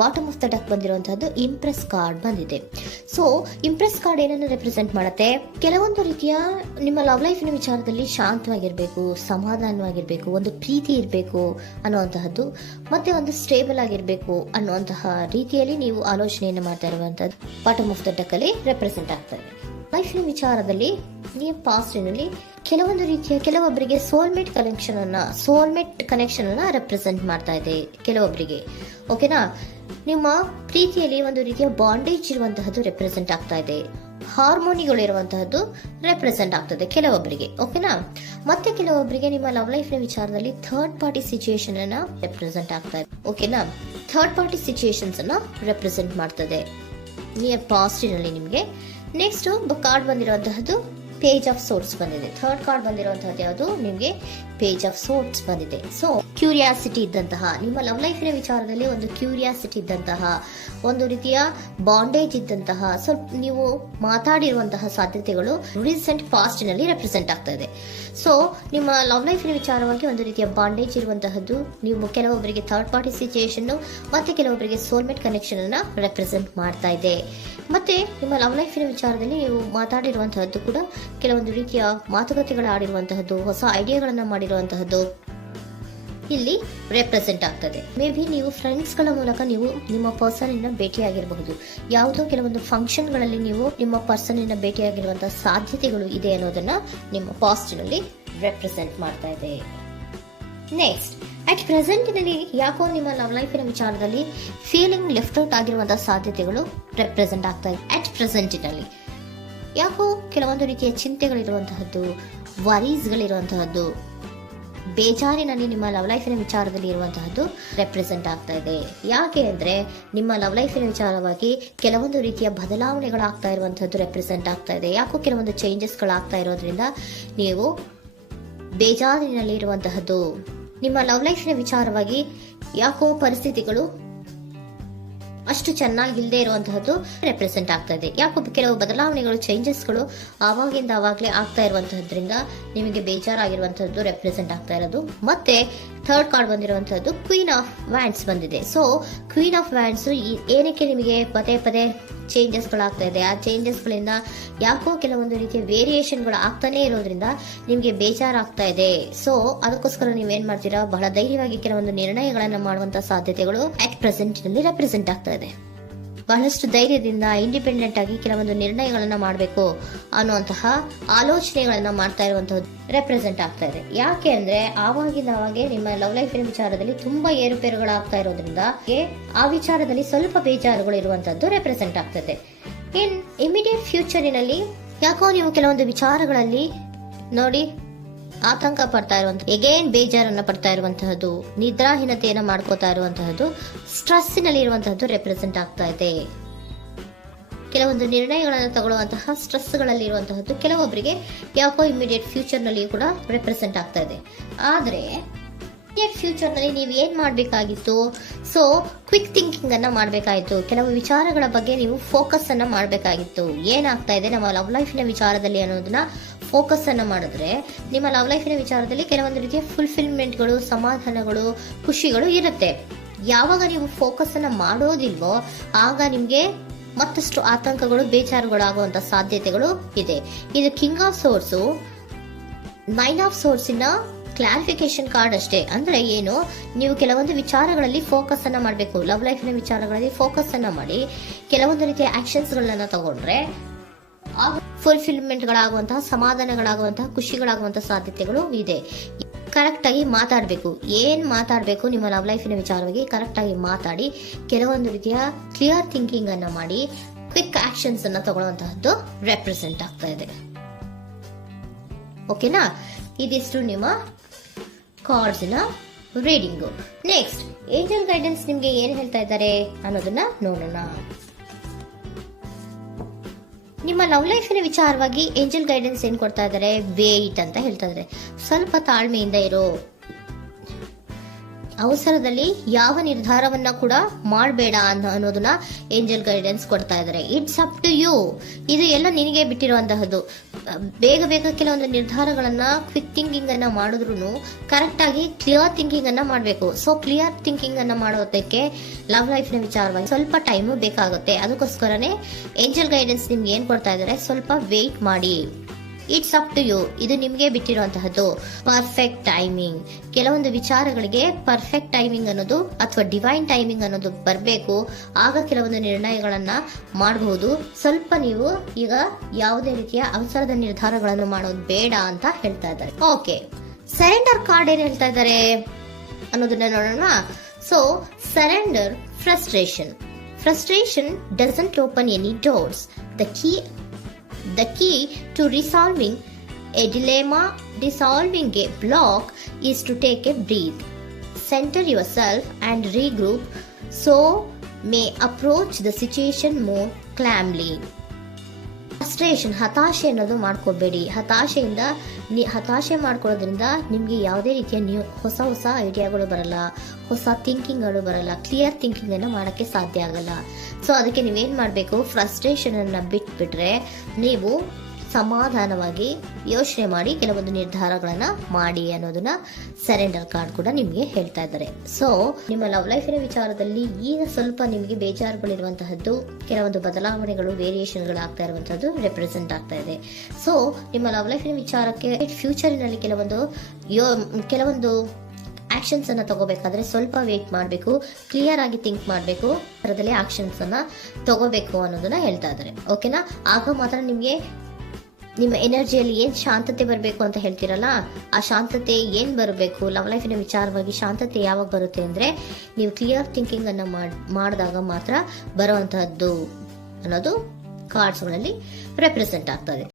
Bottom of the deck ಬಂದಿರುವಂತಹದ್ದು empress card ಬಂದಿದೆ. So empress card ಏನನ್ನು ರೆಪ್ರೆಸೆಂಟ್ ಮಾಡುತ್ತೆ? ಕೆಲವೊಂದು ರೀತಿಯ ನಿಮ್ಮ ಲವ್ ಲೈಫಿನ ವಿಚಾರದಲ್ಲಿ ಶಾಂತವಾಗಿರ್ಬೇಕು, ಸಮಾಧಾನವಾಗಿರ್ಬೇಕು, ಒಂದು ಪ್ರೀತಿ ಇರಬೇಕು ಅನ್ನುವಂತಹದ್ದು, ಮತ್ತೆ ಒಂದು ಸ್ಟೇಬಲ್ ಆಗಿರ್ಬೇಕು ಅನ್ನುವಂತಹ ರೀತಿಯಲ್ಲಿ ನೀವು ಆಲೋಚನೆಯನ್ನು ಮಾಡ್ತಾ ಇರುವಂತಹದ್ದು ಬಾಟಮ್ ಆಫ್ ದ ಡೆಕ್ ಅಲ್ಲಿ ರೆಪ್ರೆಸೆಂಟ್ ಆಗ್ತದೆ. ಲೈಫಿನ ವಿಚಾರದಲ್ಲಿ ನೀವು ಪಾಸ್ಟಿನಲ್ಲಿ ಕೆಲವೊಂದು ರೀತಿಯ ಕೆಲವೊಬ್ಬರಿಗೆ ಸೋಲ್ಮೇಟ್ ಕನೆಕ್ಷನ್ ಅನ್ನ ರೆಪ್ರೆಸೆಂಟ್ ಮಾಡ್ತಾ ಇದೆ ಕೆಲವೊಬ್ಬರಿಗೆ. ಓಕೆನಾ? ನಿಮ್ಮ ಪ್ರೀತಿಯಲ್ಲಿ ಒಂದು ರೀತಿಯ ಬಾಂಡೇಜ್ ಇರುವಂತಹದ್ದು ರೆಪ್ರೆಸೆಂಟ್ ಆಗ್ತಾ ಇದೆ. ಹಾರ್ಮೋನಿಗಳು ಇರುವಂತಹದ್ದು ರೆಪ್ರೆಸೆಂಟ್ ಆಗ್ತದೆ ಕೆಲವೊಬ್ಬರಿಗೆ. ಓಕೆನಾ? ಮತ್ತೆ ಕೆಲವೊಬ್ಬರಿಗೆ ನಿಮ್ಮ ಲವ್ ಲೈಫ್ ನ ವಿಚಾರದಲ್ಲಿ ಥರ್ಡ್ ಪಾರ್ಟಿ ಸಿಚುಯೇಷನ್ ಅನ್ನ ರೆಪ್ರೆಸೆಂಟ್ ಆಗ್ತಾ ಇದೆ. ಓಕೆನಾ? ಥರ್ಡ್ ಪಾರ್ಟಿ ಸಿಚುಯೇಷನ್ಸ್ ಅನ್ನ ರೆಪ್ರೆಸೆಂಟ್ ಮಾಡ್ತದೆ ನಿಯರ್ ಪಾಸ್ಟಿನಲ್ಲಿ ನಿಮಗೆ. ನೆಕ್ಸ್ಟ್ ಕಾರ್ಡ್ ಬಂದಿರುವಂತಹದ್ದು ಪೇಜ್ ಆಫ್ ಸೋರ್ಟ್ಸ್ ಬಂದಿದೆ. ಥರ್ಡ್ ಕಾರ್ಡ್ ಬಂದಿರುವಂತಹದ್ದು ಯಾವುದು? ನಿಮಗೆ ಪೇಜ್ ಆಫ್ ಸೋರ್ಟ್ಸ್ ಬಂದಿದೆ. ಸೊ ಕ್ಯೂರಿಯಾಸಿಟಿ ಇದ್ದಂತಹ, ನಿಮ್ಮ ಲವ್ ಲೈಫಿನ ವಿಚಾರದಲ್ಲಿ ಒಂದು ಕ್ಯೂರಿಯಾಸಿಟಿ ಇದ್ದಂತಹ, ಒಂದು ರೀತಿಯ ಬಾಂಡೇಜ್ ಇದ್ದಂತಹ, ಸ್ವಲ್ಪ ನೀವು ಮಾತಾಡಿರುವಂತಹ ಸಾಧ್ಯತೆಗಳು ರೀಸೆಂಟ್ ಪಾಸ್ಟಿನಲ್ಲಿ ರೆಪ್ರೆಸೆಂಟ್ ಆಗ್ತಾ ಇದೆ. ಸೊ ನಿಮ್ಮ ಲವ್ ಲೈಫಿನ ವಿಚಾರವಾಗಿ ಒಂದು ರೀತಿಯ ಬಾಂಡೇಜ್ ಇರುವಂತಹದ್ದು, ನೀವು ಕೆಲವೊಬ್ಬರಿಗೆ ಥರ್ಡ್ ಪಾರ್ಟಿ ಸಿಚುಯೇಷನ್ ಮತ್ತೆ ಕೆಲವೊಬ್ಬರಿಗೆ ಸೋಲ್ಮೇಟ್ ಕನೆಕ್ಷನ್ ಅನ್ನ ರೆಪ್ರೆಸೆಂಟ್ ಮಾಡ್ತಾ ಇದೆ. ಮತ್ತೆ ನಿಮ್ಮ ಲವ್ ಲೈಫಿನ ವಿಚಾರದಲ್ಲಿ ನೀವು ಮಾತಾಡಿರುವಂತಹದ್ದು ಕೂಡ ಕೆಲವೊಂದು ರೀತಿಯ ಮಾತುಕತೆಗಳು ಆಡಿರುವಂತಹದ್ದು, ಹೊಸ ಐಡಿಯಾಗಳನ್ನ ಮಾಡಿರುವಂತಹದ್ದು ಇಲ್ಲಿ ರೆಪ್ರೆಸೆಂಟ್ ಆಗ್ತದೆ. ಮೇ ಬಿ ನೀವು ಫ್ರೆಂಡ್ಸ್ಗಳ ಮೂಲಕ ನೀವು ನಿಮ್ಮ ಪರ್ಸನ್ ಭೇಟಿಯಾಗಿರಬಹುದು. ಯಾವುದೋ ಕೆಲವೊಂದು ಫಂಕ್ಷನ್ಗಳಲ್ಲಿ ನೀವು ನಿಮ್ಮ ಪರ್ಸನ್ ಭೇಟಿಯಾಗಿರುವಂತಹ ಸಾಧ್ಯತೆಗಳು ಇದೆ ಅನ್ನೋದನ್ನ ನಿಮ್ಮ ಪಾಸ್ಟ್ನಲ್ಲಿ ರೆಪ್ರೆಸೆಂಟ್ ಮಾಡ್ತಾ ಇದೆ. ನೆಕ್ಸ್ಟ್, ಅಟ್ ಪ್ರೆಸೆಂಟ್ನಲ್ಲಿ ಯಾಕೋ ನಿಮ್ಮ ಲವ್ ಲೈಫಿನ ವಿಚಾರದಲ್ಲಿ ಫೀಲಿಂಗ್ ಲೆಫ್ಟ್ ಔಟ್ ಆಗಿರುವಂತಹ ಸಾಧ್ಯತೆಗಳು ರೆಪ್ರೆಸೆಂಟ್ ಆಗ್ತಾ ಇದೆ. ಅಟ್ ಪ್ರೆಸೆಂಟಿನಲ್ಲಿ ಯಾಕೋ ಕೆಲವೊಂದು ರೀತಿಯ ಚಿಂತೆಗಳಿರುವಂತಹದ್ದು, ವರೀಸ್ಗಳಿರುವಂತಹದ್ದು, ಬೇಜಾರಿನಲ್ಲಿ ನಿಮ್ಮ ಲವ್ ಲೈಫಿನ ವಿಚಾರದಲ್ಲಿ ಇರುವಂತಹದ್ದು ರೆಪ್ರೆಸೆಂಟ್ ಆಗ್ತಾ ಇದೆ. ಯಾಕೆ ಅಂದ್ರೆ ನಿಮ್ಮ ಲವ್ ಲೈಫಿನ ವಿಚಾರವಾಗಿ ಕೆಲವೊಂದು ರೀತಿಯ ಬದಲಾವಣೆಗಳಾಗ್ತಾ ಇರುವಂತಹದ್ದು ರೆಪ್ರೆಸೆಂಟ್ ಆಗ್ತಾ ಇದೆ. ಯಾಕೋ ಕೆಲವೊಂದು ಚೇಂಜಸ್ಗಳಾಗ್ತಾ ಇರೋದ್ರಿಂದ ನೀವು ಬೇಜಾರಿನಲ್ಲಿ ಇರುವಂತಹದ್ದು. ನಿಮ್ಮ ಲವ್ ಲೈಫಿನ ವಿಚಾರವಾಗಿ ಯಾಕೋ ಪರಿಸ್ಥಿತಿಗಳು ಅಷ್ಟು ಚೆನ್ನಾಗಿಲ್ಲದೆ ಇರುವಂತಹದ್ದು ರೆಪ್ರೆಸೆಂಟ್ ಆಗ್ತಾ ಇದೆ. ಯಾಕೋ ಕೆಲವು ಬದಲಾವಣೆಗಳು, ಚೇಂಜಸ್ಗಳು ಆವಾಗಿಂದ ಆವಾಗಲೇ ಆಗ್ತಾ ಇರುವಂತಹದ್ರಿಂದ ನಿಮಗೆ ಬೇಜಾರಾಗಿರುವಂತಹದ್ದು ರೆಪ್ರೆಸೆಂಟ್ ಆಗ್ತಾ ಇರೋದು. ಮತ್ತೆ ಥರ್ಡ್ ಕಾರ್ಡ್ ಬಂದಿರುವಂತಹದ್ದು ಕ್ವೀನ್ ಆಫ್ ವ್ಯಾಂಡ್ಸ್ ಬಂದಿದೆ. ಸೊ ಕ್ವೀನ್ ಆಫ್ ವ್ಯಾಂಡ್ಸ್ ಏನಕ್ಕೆ ನಿಮಗೆ ಪದೇ ಪದೇ ಚೇಂಜಸ್ಗಳಾಗ್ತಾ ಇದೆ? ಆ ಚೇಂಜಸ್ಗಳಿಂದ ಯಾಕೋ ಕೆಲವೊಂದು ರೀತಿಯ ವೇರಿಯೇಷನ್ಗಳು ಆಗ್ತಾನೆ ಇರೋದ್ರಿಂದ ನಿಮಗೆ ಬೇಜಾರಾಗ್ತಾ ಇದೆ. ಸೊ ಅದಕ್ಕೋಸ್ಕರ ನೀವೇನ್ ಮಾಡ್ತೀರಾ? ಬಹಳ ಧೈರ್ಯವಾಗಿ ಕೆಲವೊಂದು ನಿರ್ಣಯಗಳನ್ನ ಮಾಡುವಂತಹ ಸಾಧ್ಯತೆಗಳು ಅಟ್ ಪ್ರೆಸೆಂಟ್ ನಲ್ಲಿ ರೆಪ್ರೆಸೆಂಟ್ ಆಗ್ತಾ ಇದೆ. ಬಹಳಷ್ಟು ಧೈರ್ಯದಿಂದ ಇಂಡಿಪೆಂಡೆಂಟ್ ಆಗಿ ಕೆಲವೊಂದು ನಿರ್ಣಯಗಳನ್ನ ಮಾಡಬೇಕು ಅನ್ನುವಂತಹ ಆಲೋಚನೆಗಳನ್ನ ಮಾಡ್ತಾ ಇರುವಂತಹದ್ದು ರೆಪ್ರೆಸೆಂಟ್ ಆಗ್ತಾ ಇದೆ. ಯಾಕೆ ಅಂದ್ರೆ ಆವಾಗಿಂದ ಅವಾಗೆ ನಿಮ್ಮ ಲವ್ ಲೈಫಿನ ವಿಚಾರದಲ್ಲಿ ತುಂಬಾ ಏರುಪೇರುಗಳಾಗ್ತಾ ಇರೋದ್ರಿಂದ ಆ ವಿಚಾರದಲ್ಲಿ ಸ್ವಲ್ಪ ಬೇಜಾರುಗಳು ಇರುವಂತದ್ದು ರೆಪ್ರೆಸೆಂಟ್ ಆಗ್ತದೆ. ಇನ್ ಇಮಿಡಿಯೇಟ್ ಫ್ಯೂಚರಿನಲ್ಲಿ ಯಾಕೋ ನೀವು ಕೆಲವೊಂದು ವಿಚಾರಗಳಲ್ಲಿ ನೋಡಿ ಆತಂಕ ಪಡ್ತಾ ಇರುವಂತಹ, ಎಗೇನ್ ಬೇಜಾರನ್ನ ಪಡ್ತಾ ಇರುವಂತಹದ್ದು, ನಿದ್ರಾಹೀನತೆಯನ್ನ ಮಾಡ್ಕೋತಾ ಇರುವಂತಹದ್ದು, ಸ್ಟ್ರೆಸ್ಸಿನಲ್ಲಿ ಇರುವಂತಹದ್ದು ರೆಪ್ರೆಸೆಂಟ್ ಆಗ್ತಾ ಇದೆ. ಕೆಲವೊಂದು ನಿರ್ಣಯಗಳನ್ನು ತಗೊಳ್ಳುವಂತಹ ಸ್ಟ್ರೆಸ್ಗಳಲ್ಲಿ ಇರುವಂತಹದ್ದು ಕೆಲವೊಬ್ಬರಿಗೆ ಯಾಕೋ ಇಮಿಡಿಯೇಟ್ ಫ್ಯೂಚರ್ ನಲ್ಲಿ ಕೂಡ ರೆಪ್ರೆಸೆಂಟ್ ಆಗ್ತಾ ಇದೆ. ಆದ್ರೆ ಫ್ಯೂಚರ್ ನಲ್ಲಿ ನೀವು ಏನ್ ಮಾಡ್ಬೇಕಾಗಿತ್ತು? ಸೊ ಕ್ವಿಕ್ ಥಿಂಕಿಂಗ್ ಅನ್ನ ಮಾಡ್ಬೇಕಾಗಿತ್ತು. ಕೆಲವು ವಿಚಾರಗಳ ಬಗ್ಗೆ ನೀವು ಫೋಕಸ್ ಅನ್ನ ಮಾಡ್ಬೇಕಾಗಿತ್ತು. ಏನಾಗ್ತಾ ಇದೆ ನಮ್ಮ ಲವ್ ಲೈಫಿನ ವಿಚಾರದಲ್ಲಿ ಅನ್ನೋದನ್ನ ಫೋಕಸ್ ಅನ್ನ ಮಾಡಿದ್ರೆ ನಿಮ್ಮ ಲವ್ ಲೈಫಿನ ವಿಚಾರದಲ್ಲಿ ಕೆಲವೊಂದು ರೀತಿಯ ಫುಲ್ಫಿಲ್ಮೆಂಟ್ಗಳು, ಸಮಾಧಾನಗಳು, ಖುಷಿಗಳು ಇರುತ್ತೆ. ಯಾವಾಗ ನೀವು ಫೋಕಸ್ ಅನ್ನ ಮಾಡೋದಿಲ್ವೋ ಆಗ ನಿಮ್ಗೆ ಮತ್ತಷ್ಟು ಆತಂಕಗಳು, ಬೇಜಾರುಗಳು ಆಗುವಂತ ಸಾಧ್ಯತೆಗಳು ಇದೆ. ಇದು king of swords, nine of ಸೋರ್ಸಿನ ಕ್ಲಾರಿಫಿಕೇಶನ್ ಕಾರ್ಡ್ ಅಷ್ಟೇ. ಅಂದ್ರೆ ಏನು? ನೀವು ಕೆಲವೊಂದು ವಿಚಾರಗಳಲ್ಲಿ ಫೋಕಸ್ ಅನ್ನ ಮಾಡಬೇಕು. ಲವ್ ಲೈಫಿನ ವಿಚಾರಗಳಲ್ಲಿ ಫೋಕಸ್ ಅನ್ನ ಮಾಡಿ ಕೆಲವೊಂದು ರೀತಿಯ ಆಕ್ಷನ್ಸ್ ಗಳನ್ನ ತಗೊಂಡ್ರೆ ಫುಲ್ಫಿಲ್ಮೆಂಟ್ಗಳಾಗುವಂತಹ, ಸಮಾಧಾನಗಳಾಗುವಂತಹ, ಖುಷಿಗಳಾಗುವಂತಹ ಸಾಧ್ಯತೆಗಳು ಇದೆ. ಕರೆಕ್ಟ್ ಆಗಿ ಮಾತಾಡಬೇಕು. ಏನ್ ಮಾತಾಡಬೇಕು ನಿಮ್ಮ ಲವ್ ಲೈಫಿನ ವಿಚಾರವಾಗಿ ಕರೆಕ್ಟ್ ಆಗಿ ಮಾತಾಡಿ ಕೆಲವೊಂದು ರೀತಿಯ ಕ್ಲಿಯರ್ ಥಿಂಕಿಂಗ್ ಅನ್ನ ಮಾಡಿ ಕ್ವಿಕ್ ಆಕ್ಷನ್ಸ್ ಅನ್ನ ತಗೊಳ್ಳುವಂತಹದ್ದು ರೆಪ್ರೆಸೆಂಟ್ ಆಗ್ತಾ ಇದೆ. ಓಕೆನಾ? ಇದಿಷ್ಟು ನಿಮ್ಮ ಕಾರ್ಡ್ಸ್ನ ರೀಡಿಂಗು. ನೆಕ್ಸ್ಟ್, ಏಂಜಲ್ ಗೈಡೆನ್ಸ್ ನಿಮ್ಗೆ ಏನ್ ಹೇಳ್ತಾ ಇದ್ದಾರೆ ಅನ್ನೋದನ್ನ ನೋಡೋಣ. ನಿಮ್ಮ ಲವ್ ಲೈಫಿನ ವಿಚಾರವಾಗಿ ಏಂಜಲ್ ಗೈಡೆನ್ಸ್ ಏನ್ ಕೊಡ್ತಾ ಇದ್ದಾರೆ? ವೇಟ್ ಅಂತ ಹೇಳ್ತಾ ಇದ್ದಾರೆ. ಸ್ವಲ್ಪ ತಾಳ್ಮೆಯಿಂದ ಇರೋ, ಅವಸರದಲ್ಲಿ ಯಾವ ನಿರ್ಧಾರವನ್ನ ಕೂಡ ಮಾಡಬೇಡ ಅನ್ನೋದನ್ನ ಏಂಜಲ್ ಗೈಡೆನ್ಸ್ ಕೊಡ್ತಾ ಇದ್ದಾರೆ. It's up to you. ಇದು ಎಲ್ಲ ನಿನಗೆ ಬಿಟ್ಟಿರುವಂತಹದ್ದು. ಬೇಗ ಬೇಗ ಕೆಲವೊಂದು ನಿರ್ಧಾರಗಳನ್ನ ಕ್ವಿಕ್ ಥಿಂಕಿಂಗ್ ಅನ್ನ ಮಾಡಿದ್ರು ಕರೆಕ್ಟ್ ಆಗಿ ಕ್ಲಿಯರ್ ಥಿಂಕಿಂಗ್ ಅನ್ನ ಮಾಡಬೇಕು. ಸೊ ಕ್ಲಿಯರ್ ಥಿಂಕಿಂಗ್ ಅನ್ನ ಮಾಡೋದಕ್ಕೆ ಲವ್ ಲೈಫ್ ನ ವಿಚಾರವಾಗಿ ಸ್ವಲ್ಪ ಟೈಮು ಬೇಕಾಗುತ್ತೆ. ಅದಕ್ಕೋಸ್ಕರನೇ ಏಂಜಲ್ ಗೈಡೆನ್ಸ್ ನಿಮ್ಗೆ ಏನ್ ಕೊಡ್ತಾ ಇದ್ದಾರೆ, ಸ್ವಲ್ಪ ವೇಟ್ ಮಾಡಿ. ಇಟ್ಸ್ ಅಪ್ ಟು ಯು, ಇದು ನಿಮ್ಗೆ ಬಿಟ್ಟಿರುವಂತಹದ್ದು. ಪರ್ಫೆಕ್ಟ್ ಟೈಮಿಂಗ್, ಕೆಲವೊಂದು ವಿಚಾರಗಳಿಗೆ ಪರ್ಫೆಕ್ಟ್ ಟೈಮಿಂಗ್ ಅನ್ನೋದು ಅಥವಾ ಡಿವೈನ್ ಟೈಮಿಂಗ್ ಅನ್ನೋದು ಬರಬೇಕು. ಆಗ ಕೆಲವೊಂದು ನಿರ್ಣಯಗಳನ್ನ ಮಾಡಬಹುದು. ಸ್ವಲ್ಪ ನೀವು ಈಗ ಯಾವುದೇ ರೀತಿಯ ಅವಸರದ ನಿರ್ಧಾರಗಳನ್ನು ಮಾಡೋದು ಬೇಡ ಅಂತ ಹೇಳ್ತಾ ಇದ್ದಾರೆ. ಓಕೆ, ಸರೆಂಡರ್ ಕಾರ್ಡ್ ಏನ್ ಹೇಳ್ತಾ ಇದ್ದಾರೆ ಅನ್ನೋದನ್ನ ನೋಡೋಣ. So surrender frustration doesn't open any doors. The key to resolving a dilemma, dissolving a block, is to take a breath, center yourself and regroup, so may approach the situation more calmly. Frustration, ಹತಾಶೆ ಅನ್ನೋದು ಮಾಡ್ಕೋಬೇಡಿ. ಹತಾಶೆ ಮಾಡ್ಕೊಳ್ಳೋದ್ರಿಂದ ನಿಮ್ಗೆ ಯಾವುದೇ ರೀತಿಯ ಹೊಸ ಐಡಿಯಾಗಳು ಬರಲ್ಲ, ಹೊಸ ಥಿಂಕಿಂಗ್ಗಳು ಬರಲ್ಲ, ಕ್ಲಿಯರ್ ಥಿಂಕಿಂಗ್ ಅನ್ನ ಮಾಡಕ್ಕೆ ಸಾಧ್ಯ ಆಗಲ್ಲ. ಸೊ ಅದಕ್ಕೆ ನೀವೇನ್ ಮಾಡ್ಬೇಕು, ಫ್ರಸ್ಟ್ರೇಷನ್ ಅನ್ನ ಬಿಟ್ಬಿಟ್ರೆ ನೀವು ಸಮಾಧಾನವಾಗಿ ಯೋಚನೆ ಮಾಡಿ ಕೆಲವೊಂದು ನಿರ್ಧಾರಗಳನ್ನ ಮಾಡಿ ಅನ್ನೋದನ್ನ ಸರೆಂಡರ್ ಕಾರ್ಡ್ ಕೂಡ ನಿಮ್ಗೆ ಹೇಳ್ತಾ ಇದ್ದಾರೆ. ಸೊ ನಿಮ್ಮ ಲವ್ ಲೈಫಿನ ವಿಚಾರದಲ್ಲಿ ಈಗ ಸ್ವಲ್ಪ ನಿಮಗೆ ಬೇಜಾರುಗಳಿರುವಂತಹದ್ದು, ಕೆಲವೊಂದು ಬದಲಾವಣೆಗಳು, ವೇರಿಯೇಷನ್ಗಳು ಆಗ್ತಾ ಇರುವಂತಹದ್ದು ರೆಪ್ರೆಸೆಂಟ್ ಆಗ್ತಾ ಇದೆ. ಸೊ ನಿಮ್ಮ ಲವ್ ಲೈಫಿನ ವಿಚಾರಕ್ಕೆ ಫ್ಯೂಚರಿನಲ್ಲಿ ಕೆಲವೊಂದು ಆಕ್ಷನ್ಸ್ ಅನ್ನ ತಗೋಬೇಕಾದ್ರೆ ಸ್ವಲ್ಪ ವೇಟ್ ಮಾಡಬೇಕು, ಕ್ಲಿಯರ್ ಆಗಿ ಥಿಂಕ್ ಮಾಡಬೇಕು, ಅದರಲ್ಲೇ ಆಕ್ಷನ್ಸ್ ಅನ್ನ ತಗೋಬೇಕು ಅನ್ನೋದನ್ನ ಹೇಳ್ತಾ ಇದ್ದಾರೆ. ಓಕೆನಾ? ಆಗ ಮಾತ್ರ ನಿಮ್ಗೆ ನಿಮ್ಮ ಎನರ್ಜಿಯಲ್ಲಿ ಏನ್ ಶಾಂತತೆ ಬರಬೇಕು ಅಂತ ಹೇಳ್ತೀರಲ್ಲ, ಆ ಶಾಂತತೆ ಏನ್ ಬರಬೇಕು, ಲವ್ ಲೈಫಿನ ವಿಚಾರವಾಗಿ ಶಾಂತತೆ ಯಾವಾಗ ಬರುತ್ತೆ ಅಂದ್ರೆ ನೀವು ಕ್ಲಿಯರ್ ಥಿಂಕಿಂಗ್ ಅನ್ನ ಮಾಡಿದಾಗ ಮಾತ್ರ ಬರುವಂತಹದ್ದು ಅನ್ನೋದು ಕಾರ್ಡ್ಸ್ ಗಳಲ್ಲಿ ರೆಪ್ರೆಸೆಂಟ್ ಆಗ್ತದೆ.